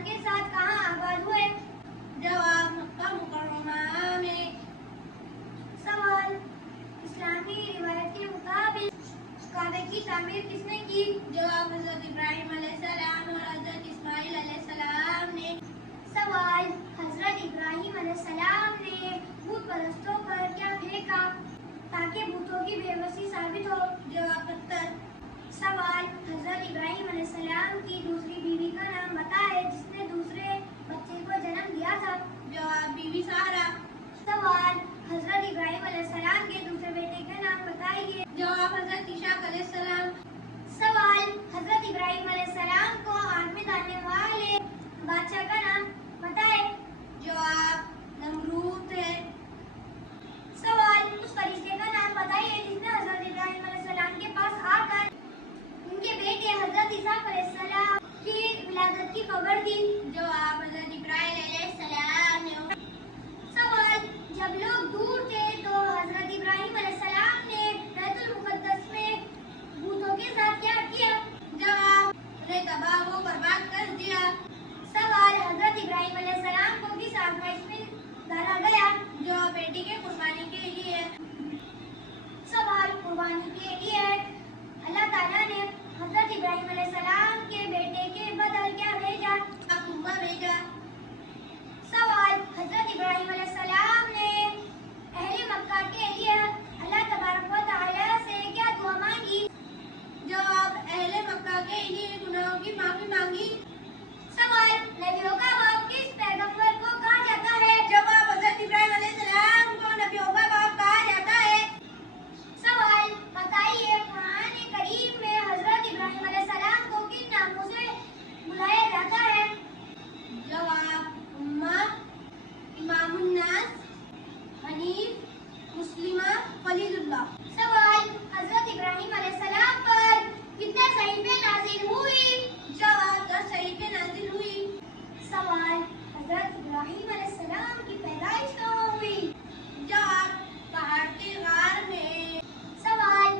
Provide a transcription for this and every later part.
ایمان کے ساتھ کہاں آباد ہوئے؟ جواب مکہ مکرمہ میں۔ سوال اسلامی روایت کے مطابق کعبے کی تعمیر کس نے کی؟ جواب حضرت ابراہیم علیہ السلام اور حضرت اسماعیل علیہ السلام نے۔ سوال حضرت ابراہیم علیہ السلام نے بت پرستوں پر کیا پھینکا تاکہ بتوں کی بے بسی ثابت ہو؟ جواب پتھر۔ سوال حضرت ابراہیم علیہ السلام کی دوسری بیوی کا نام بتائے جس نے دوسرے بچے کو جنم دیا تھا؟ جواب بی بی سارا۔ سوال حضرت ابراہیم علیہ السلام کے دوسرے بیٹے کا نام بتائیے؟ جواب حضرت اسحاق علیہ السلام۔ سوال حضرت ابراہیم علیہ السلام کو آگ میں ڈالنے والے بادشاہ کا نام بتائے؟ جواب نمرود ہے۔ سوال اس فرشتے کا نام بتائیے جس نے حضرت ابراہیم علیہ السلام کے پاس آ کر ان کے بیٹے حضرت اسحاق علیہ السلام کی ولادت کی خبر دی؟ جواب حضرت ابراہیم علیہ السلام نے۔ سوال جب لوگ دور تھے تو حضرت ابراہیم علیہ السلام نے بیت المقدس میں بتوں کے ساتھ کیا کیا؟ جواب انہیں تباہ و برباد کر دیا۔ سوال حضرت ابراہیم علیہ السلام کو کس آزمائش میں ڈالا گیا؟ جواب بیٹی کے قربانی کے لیے۔ سوال قربانی کے لیے اللہ تعالیٰ نے حضرت ابراہیم علیہ السلام کے بیٹے کے بدل کیا بھیجا؟ کنبہ بھیجا۔ سوال حضرت ابراہیم علیہ السلام نے اہل مکہ کے لیے اللہ تبارک و تعالیٰ سے کیا دعا مانگی؟ جواب اہل مکہ کے لیے گناہوں کی معافی مانگی۔ سوال نبیوں کا باپ کس پیغمبر کو کہا جاتا ہے؟ جواب حضرت ابراہیم علیہ السلام کو نبیوں کا باپ کہا جاتا ہے۔ سوال بتائیے قرآن کریم میں حضرت ابراہیم علیہ السلام کو کن ناموں سے بلایا جاتا ہے؟ جواب امہ، امام الناس، حنیف، مسلمہ، خلیل اللہ۔ سوال حضرت ابراہیم علیہ السلام پر کتنے صحیفے نازل ہوئی؟ جواب 10 صحیفے نازل ہوئی۔ سوال حضرت ابراہیم علیہ السلام کی پیدائش کہاں ہوئی؟ جواب پہاڑ کے غار میں۔ سوال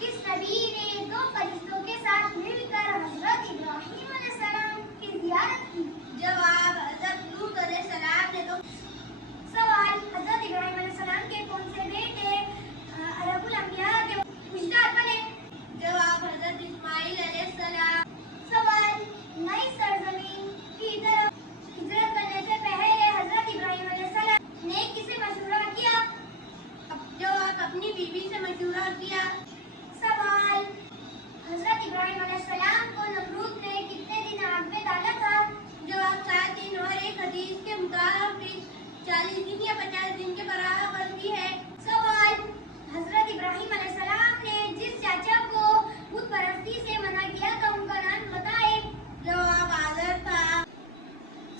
کس نبی نے 2 فرشتوں کے ساتھ مل کر حضرت ابراہیم علیہ السلام کی زیارت کی؟ جواب حضرت لوط علیہ السلام نے۔ سوال حضرت ابراہیم علیہ السلام کے کون سے بیٹے عرب الانبیاء کے وجداد بنے؟ جواب حضرت اسماعیل علیہ السلام۔ سوال نئی سرزمین کی طرف ہجرت کرنے سے پہلے حضرت ابراہیم علیہ السلام نے کسے مشورہ کیا؟ جواب اپنی بیوی سے مشورہ کیا۔ سوال حضرت ابراہیم علیہ السلام کو نمرود نے کتنے دن آگ میں ڈالا تھا؟ جواب 7 دن اور ایک حدیث کے مطابق 40 دن یا 50 دن کے برابر بھی ہے۔ سوال حضرت ابراہیم علیہ السلام نے جس چاچا کو بت پرستی سے منع کیا تھا ان کا نام بتائے؟ جواب آذر تھا۔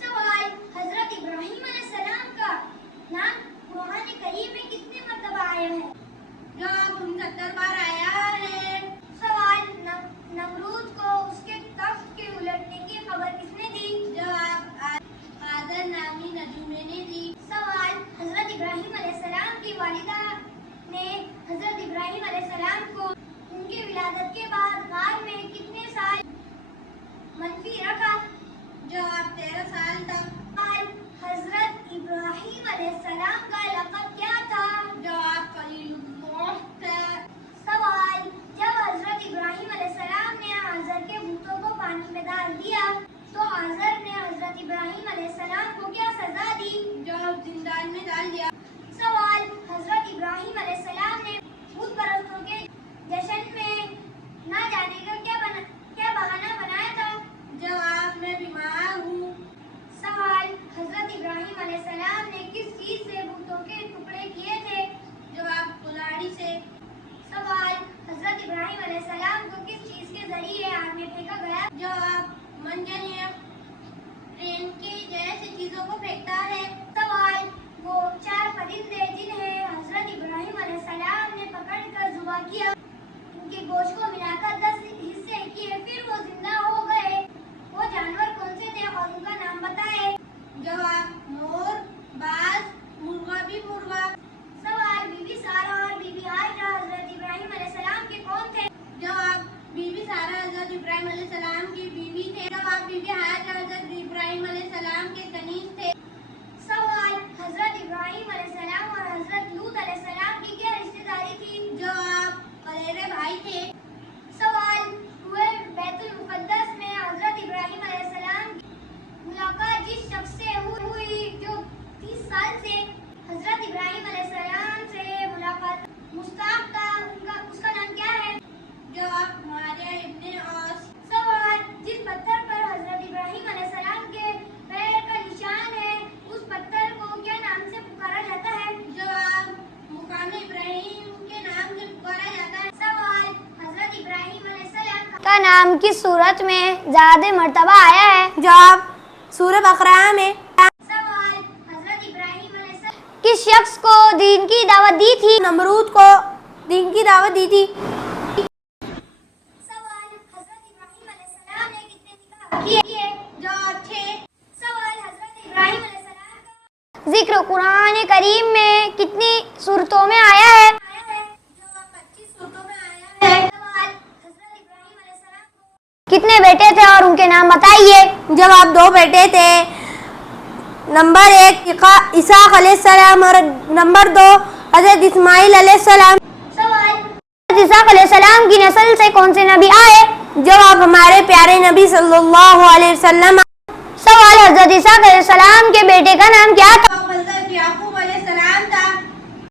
سوال حضرت ابراہیم علیہ السلام کا نام قرآن کریم میں کتنی مرتبہ آیا ہے؟ جواب 69 بار آیا ہے۔ سوال نمرود کو اس کے تخت کے الٹنے کی خبر کس نے دی؟ جواب آذر نامی نجومی نے دی۔ سوال حضرت ابراہیم علیہ السلام کی والدہ نے حضرت ابراہیم علیہ السلام کو ان کی ولادت کے بعد غار میں کتنے سال منفی رکھا؟ جواب 13 سال تک۔ سوال حضرت ابراہیم علیہ السلام کا لقب کیا تھا؟ جواب خلیل اللہ تھا۔ سوال جب حضرت ابراہیم علیہ السلام نے آزر کے بتوں کو پانی میں ڈال دیا تو آزر نے حضرت ابراہیم علیہ السلام کو کیا سزا دی؟ جواب زندان میں ڈال دیا۔ سوال حضرت ابراہیم علیہ السلام نے بت پرستوں کے جشن میں نہ جانے کا کیا بہانہ بنایا تھا؟ جواب میں بیمار ہوں۔ سوال حضرت ابراہیم علیہ السلام نے کس چیز سے بتوں کے ٹکڑے کیے تھے؟ جواب کلاڑی سے۔ سوال حضرت ابراہیم علیہ السلام کو کس چیز کے ذریعے آگ میں پھینکا گیا؟ جواب منجنیق، ٹرین کی جیسی چیزوں کو پھینکتا ہے۔ سوال وہ 4 پرندے جنہیں حضرت ابراہیم علیہ السلام نے پکڑ کر ذبح کیا ان کے گوشت کو ملا کر 10 حصے کیے پھر وہ زندہ ہو گئے وہ جانور کون سے تھے اور ان کا نام بتائے؟ جواب مور، باز، مرغا بھی مرغا۔ سوال بی بی سارا اور بی بی ہاجرہ حضرت ابراہیم علیہ السلام کے کون تھے؟ جواب بی بی سارا حضرت ابراہیم علیہ السلام کی بیوی تھے۔ جواب بی بی ہاجرہ حضرت ابراہیم کا نام کس صورت میں زیادہ مرتبہ آیا ہے؟ جواب سورہ بقرہ میں۔ سوال حضرت ابراہیم علیہ السلام کس شخص کو دین کی دعوت دی تھی؟ نمرود کو دین کی دعوت دی تھی۔ سوال حضرت ابراہیم علیہ السلام نے کتنے نکاح کیے؟ جواب 6۔ سوال حضرت ابراہیم علیہ السلام کا ذکر قرآن کریم میں کتنی صورتوں میں آیا ہے؟ جواب 25 صورتوں میں آیا ہے۔ سوال حضرت ابراہیم علیہ السلام کو کتنے بیٹے تھے اور ان کے نام بتائیے؟ جواب 2 بیٹے تھے، نمبر 1 اسحاق علیہ السلام اور نمبر 2 حضرت اسماعیل علیہ السلام۔ سوال حضرت اسحاق علیہ السلام کی نسل سے کون سے نبی آئے؟ جواب ہمارے پیارے نبی صلی اللہ علیہ وسلم۔ سوال حضرت اسحاق علیہ السلام کے بیٹے کا نام کیا تھا؟